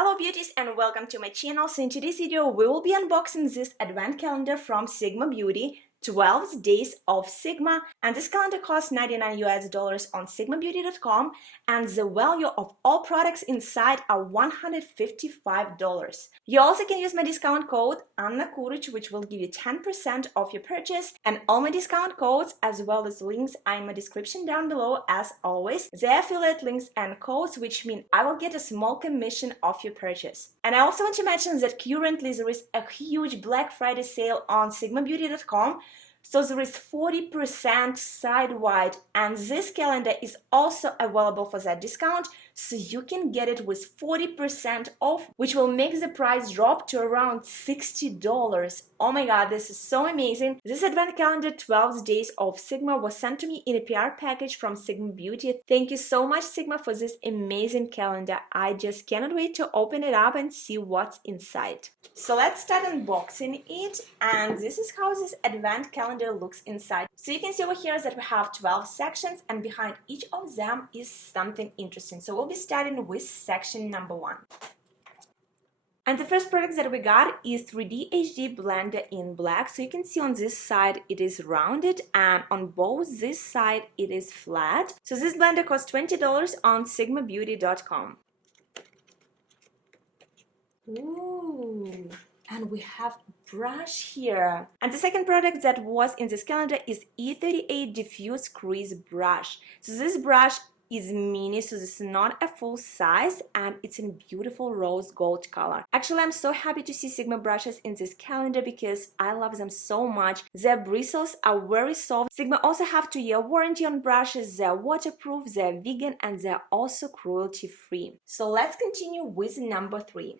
Hello beauties and welcome to my channel. So in today's video we will be unboxing this advent calendar from Sigma Beauty, 12 Days of Sigma, and this calendar costs $99 on sigmabeauty.com and the value of all products inside are $155. You also can use my discount code 𝓟𝓻𝓸𝓭𝓾𝓬𝓽 which will give you 10% off your purchase, and all my discount codes as well as links are in my description down below as always. The affiliate links and codes which mean I will get a small commission off your purchase. And I also want to mention that currently there is a huge Black Friday sale on sigmabeauty.com. So there is 40% side-wide, and this calendar is also available for that discount, so you can get it with 40% off, which will make the price drop to around $60. Oh my god, this is so amazing. This advent calendar 12 Days of Sigma was sent to me in a PR package from Sigma Beauty. Thank you so much Sigma for this amazing calendar. I just cannot wait to open it up and see what's inside. So let's start unboxing it, and this is how this advent calendar looks inside. So you can see over here that we have 12 sections, and behind each of them is something interesting. So we'll be starting with section number 1. And the first product that we got is 3D HD blender in black. So you can see on this side it is rounded, and on both this side it is flat. So this blender costs $20 on sigmabeauty.com. Ooh, and we have brush here. And the second product that was in this calendar is E38 Diffuse Crease brush. So this brush is mini, so this is not a full size, and it's in beautiful rose gold color. Actually, I'm so happy to see Sigma brushes in this calendar because I love them so much. Their bristles are very soft. Sigma also have 2-year warranty on brushes. They're waterproof, they're vegan, and they're also cruelty-free. So let's continue with number 3.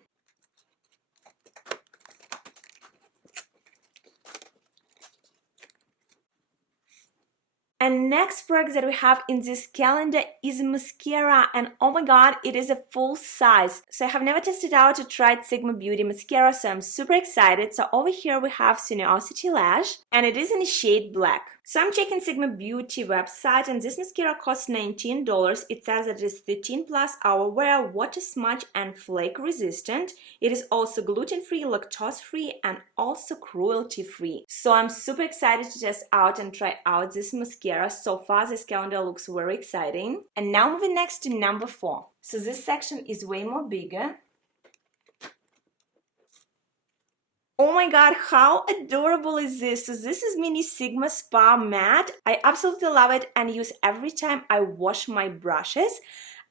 And next product that we have in this calendar is mascara, and oh my god, it is a full size. So I have never tested out to try Sigma Beauty mascara, so I'm super excited. So over here we have Sinuosity Lash, and it is in the shade black. So I'm checking Sigma Beauty website, and this mascara costs $19. It says that it is 13+ hour wear, water smudge and flake resistant. It is also gluten-free, lactose-free, and also cruelty-free. So I'm super excited to test out and try out this mascara. So far this calendar looks very exciting. And now moving next to number 4. So this section is way more bigger. Oh my god, how adorable is this? So this is mini Sigma Spa Matte. I absolutely love it and use every time I wash my brushes.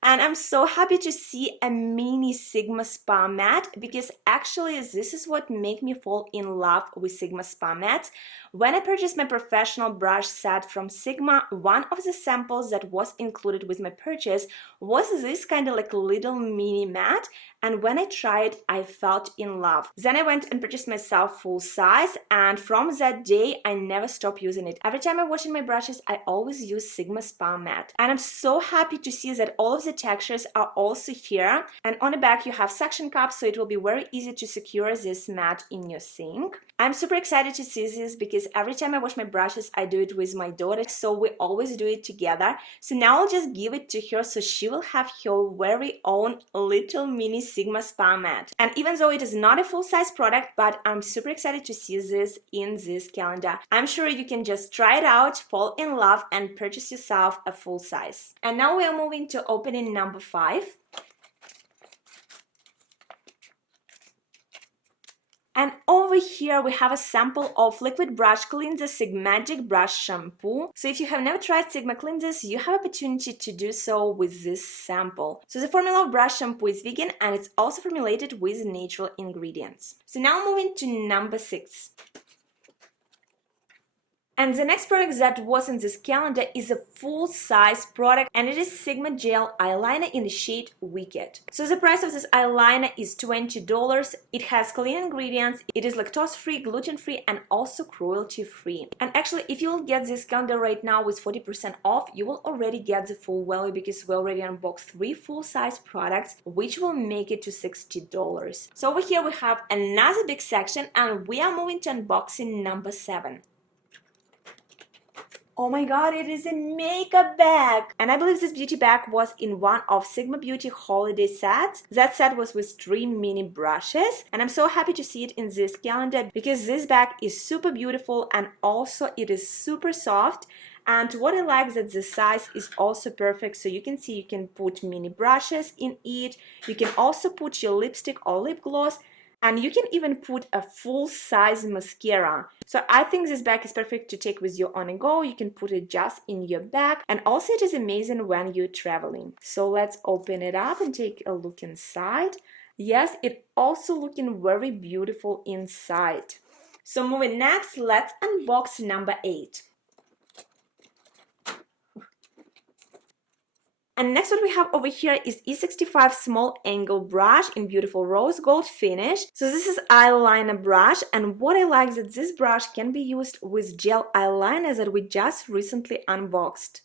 And I'm so happy to see a mini Sigma Spa Matte because actually this is what made me fall in love with Sigma Spa Mattes. When I purchased my professional brush set from Sigma, one of the samples that was included with my purchase was this kind of like little mini matte, and when I tried it, I felt in love. Then I went and purchased myself full size, and from that day I never stopped using it. Every time I'm washing my brushes, I always use Sigma Spa Matte. And I'm so happy to see that all of the textures are also here, and on the back you have suction cups, so it will be very easy to secure this matte in your sink. I'm super excited to see this because every time I wash my brushes I do it with my daughter, so we always do it together. So now I'll just give it to her so she will have her very own little mini Sigma Spa Matte. And even though it is not a full-size product, but I'm super excited to see this in this calendar. I'm sure you can just try it out, fall in love, and purchase yourself a full size. And now we are moving to opening number 5. And over here we have a sample of Liquid Brush Cleanser Sigmagic Brush Shampoo. So if you have never tried Sigma cleansers, you have opportunity to do so with this sample. So the formula of brush shampoo is vegan and it's also formulated with natural ingredients. So now moving to number 6. And the next product that was in this calendar is a full-size product, and it is Sigma Gel Eyeliner in the shade Wicked. So the price of this eyeliner is $20. It has clean ingredients, it is lactose-free, gluten-free, and also cruelty-free. And actually, if you will get this calendar right now with 40% off, you will already get the full value because we already unboxed 3 full-size products, which will make it to $60. So over here we have another big section, and we are moving to unboxing number 7. Oh my god, it is a makeup bag! And I believe this beauty bag was in one of Sigma Beauty holiday sets. That set was with 3 mini brushes, and I'm so happy to see it in this calendar because this bag is super beautiful and also it is super soft. And what I like is that the size is also perfect, so you can see you can put mini brushes in it, you can also put your lipstick or lip gloss, and you can even put a full-size mascara. So I think this bag is perfect to take with you on a go. You can put it just in your bag, and also it is amazing when you're traveling. So let's open it up and take a look inside. Yes, it also looking very beautiful inside. So moving next, let's unbox number 8. And next what we have over here is E65 small angle brush in beautiful rose gold finish. So this is eyeliner brush, and what I like is that this brush can be used with gel eyeliner that we just recently unboxed.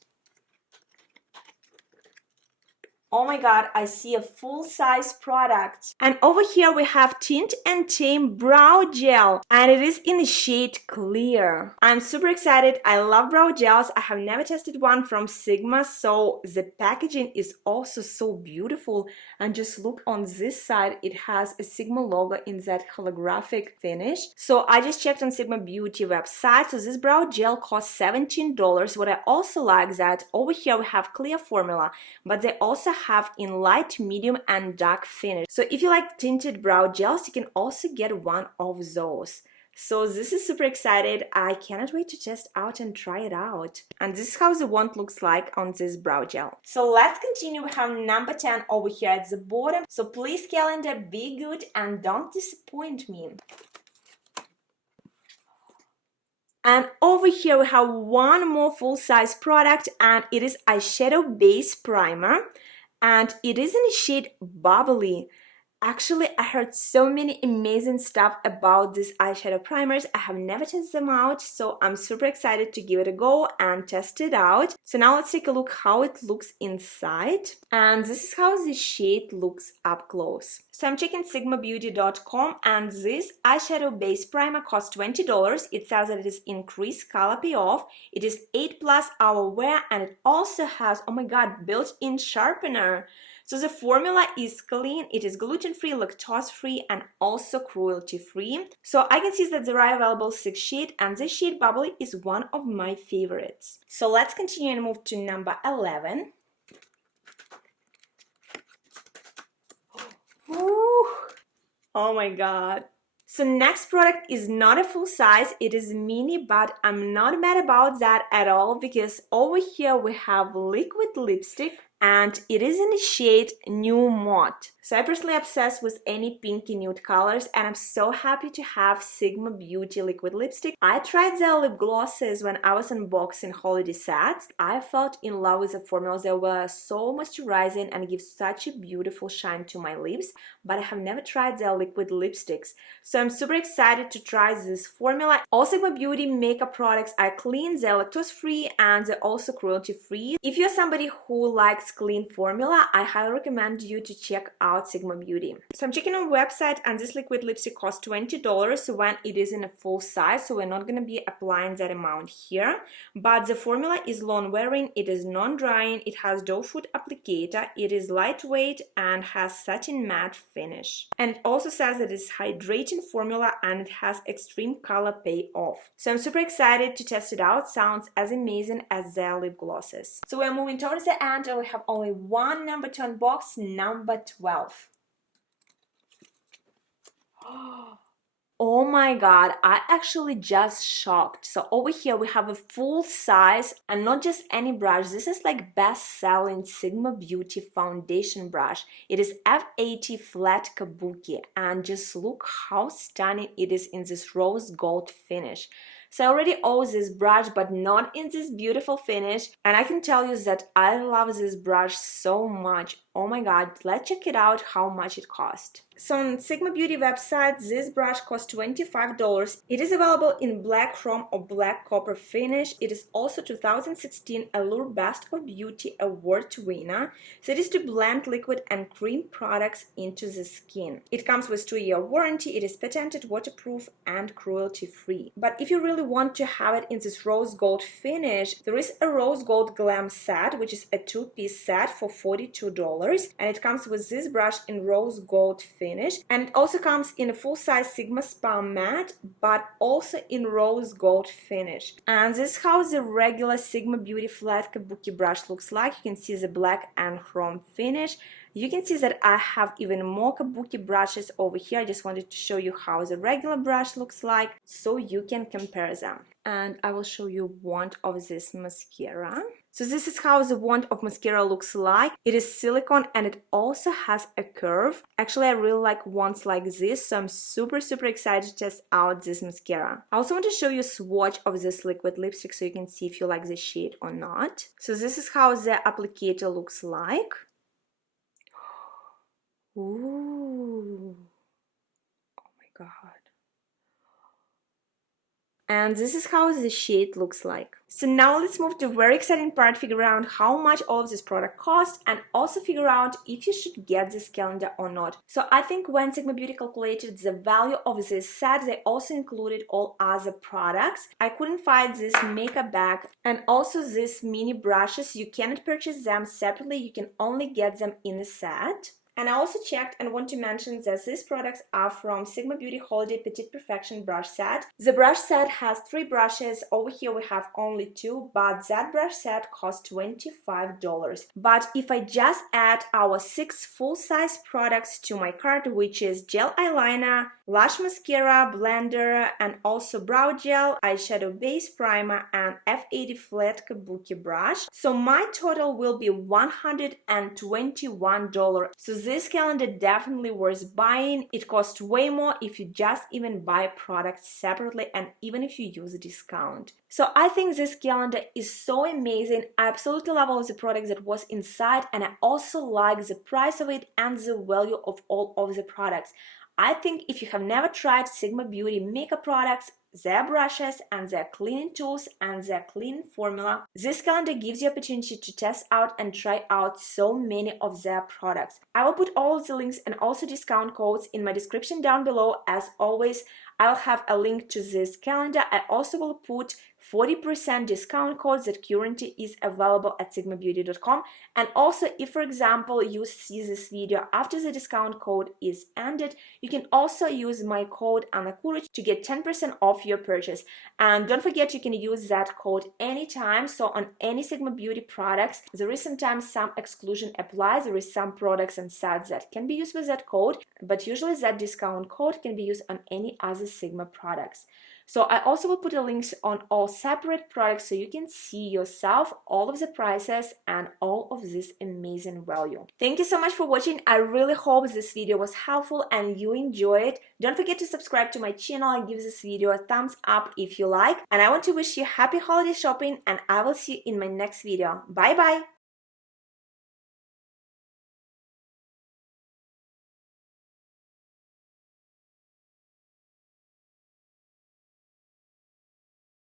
Oh my god, I see a full-size product. And over here we have Tint and Tame Brow Gel, and it is in the shade Clear. I'm super excited. I love brow gels. I have never tested one from Sigma, so the packaging is also so beautiful. And just look on this side, it has a Sigma logo in that holographic finish. So I just checked on Sigma Beauty website. So this brow gel costs $17. What I also like is that over here we have clear formula, but they also have in light, medium and dark finish. So if you like tinted brow gels, you can also get one of those. So this is super excited. I cannot wait to test out and try it out. And this is how the wand looks like on this brow gel. So let's continue. We have number 10 over here at the bottom. So please, calendar, be good and don't disappoint me. And over here we have one more full-size product, and it is eyeshadow base primer. And it is in the shade Bubbly. Actually, I heard so many amazing stuff about these eyeshadow primers. I have never tested them out, so I'm super excited to give it a go and test it out. So now let's take a look how it looks inside. And this is how the shade looks up close. So I'm checking sigmabeauty.com, and this eyeshadow base primer costs $20. It says that it is in Crease Color Payoff. It is 8+ hour wear, and it also has, oh my god, built-in sharpener. So the formula is clean, it is gluten-free, lactose-free and also cruelty-free. So I can see that there are available 6 shades, and this shade Bubbly is one of my favorites. So let's continue and move to number 11. Ooh. Oh my god. So next product is not a full size, it is mini, but I'm not mad about that at all because over here we have liquid lipstick, and it is in the shade New Mauve. So I'm personally obsessed with any pinky nude colors, and I'm so happy to have Sigma Beauty liquid lipstick. I tried their lip glosses when I was unboxing holiday sets. I felt in love with the formulas. They were so moisturizing and give such a beautiful shine to my lips, but I have never tried their liquid lipsticks. So I'm super excited to try this formula. All Sigma Beauty makeup products are clean, they're lactose-free and they're also cruelty-free. If you're somebody who likes clean formula, I highly recommend you to check out Sigma Beauty. So I'm checking on website, and this liquid lipstick costs $20 when it is in a full size, so we're not going to be applying that amount here. But the formula is long wearing, it is non-drying, it has doe foot applicator, it is lightweight and has satin matte finish. And it also says that it's hydrating formula and it has extreme color payoff. So I'm super excited to test it out. Sounds as amazing as their lip glosses. So we're moving towards the end, and we have only one number to unbox, number 12. Oh my god, I actually just shocked. So over here we have a full size, and not just any brush. This is like best-selling Sigma Beauty foundation brush. It is F80 flat kabuki, and just look how stunning it is in this rose gold finish. So I already own this brush, but not in this beautiful finish, and I can tell you that I love this brush so much. Oh my god, let's check it out how much it cost. So on Sigma Beauty website, this brush costs $25. It is available in black chrome or black copper finish. It is also 2016 Allure Best of Beauty Award winner. So it is to blend liquid and cream products into the skin. It comes with 2-year warranty. It is patented, waterproof and cruelty-free. But if you really really want to have it in this rose gold finish, there is a rose gold glam set, which is a 2-piece set for $42, and it comes with this brush in rose gold finish, and it also comes in a full-size Sigma Spa matte, but also in rose gold finish. And this is how the regular Sigma Beauty flat kabuki brush looks like. You can see the black and chrome finish. You can see that I have even more kabuki brushes over here. I just wanted to show you how the regular brush looks like so you can compare them. And I will show you wand of this mascara. So this is how the wand of mascara looks like. It is silicone and it also has a curve. Actually, I really like wands like this, so I'm super excited to test out this mascara. I also want to show you a swatch of this liquid lipstick so you can see if you like the shade or not. So this is how the applicator looks like. Ooh, oh my god. And this is how the shade looks like. So now let's move to a very exciting part, figure out how much all of this product costs and also figure out if you should get this calendar or not. So I think when Sigma Beauty calculated the value of this set, they also included all other products. I couldn't find this makeup bag and also these mini brushes. You cannot purchase them separately, you can only get them in a set. And I also checked and want to mention that these products are from Sigma Beauty Holiday Petite Perfection brush set. The brush set has 3 brushes. Over here we have only 2, but that brush set costs $25. But if I just add our 6 full-size products to my cart, which is gel eyeliner, lash mascara, blender, and also brow gel, eyeshadow base primer, and F80 flat kabuki brush, so my total will be $121. So this calendar definitely worth buying. It costs way more if you just even buy products separately and even if you use a discount. So I think this calendar is so amazing. I absolutely love all the products that was inside, and I also like the price of it and the value of all of the products. I think if you have never tried Sigma Beauty makeup products, their brushes and their cleaning tools and their cleaning formula, this calendar gives you opportunity to test out and try out so many of their products. I will put all the links and also discount codes in my description down below. As always, I'll have a link to this calendar. I also will put 40% discount codes that currently is available at sigmabeauty.com. And also, if for example you see this video after the discount code is ended, you can also use my code 𝓟𝓻𝓸𝓭𝓾𝓬𝓼 to get 10% off your purchase. And don't forget, you can use that code anytime. So on any Sigma Beauty products, there is sometimes some exclusion applies. There is some products and sets that can be used with that code, but usually that discount code can be used on any other Sigma products. So I also will put the links on all separate products so you can see yourself all of the prices and all of this amazing value. Thank you so much for watching. I really hope this video was helpful and you enjoyed it. Don't forget to subscribe to my channel and give this video a thumbs up if you like. And I want to wish you happy holiday shopping, and I will see you in my next video. Bye bye!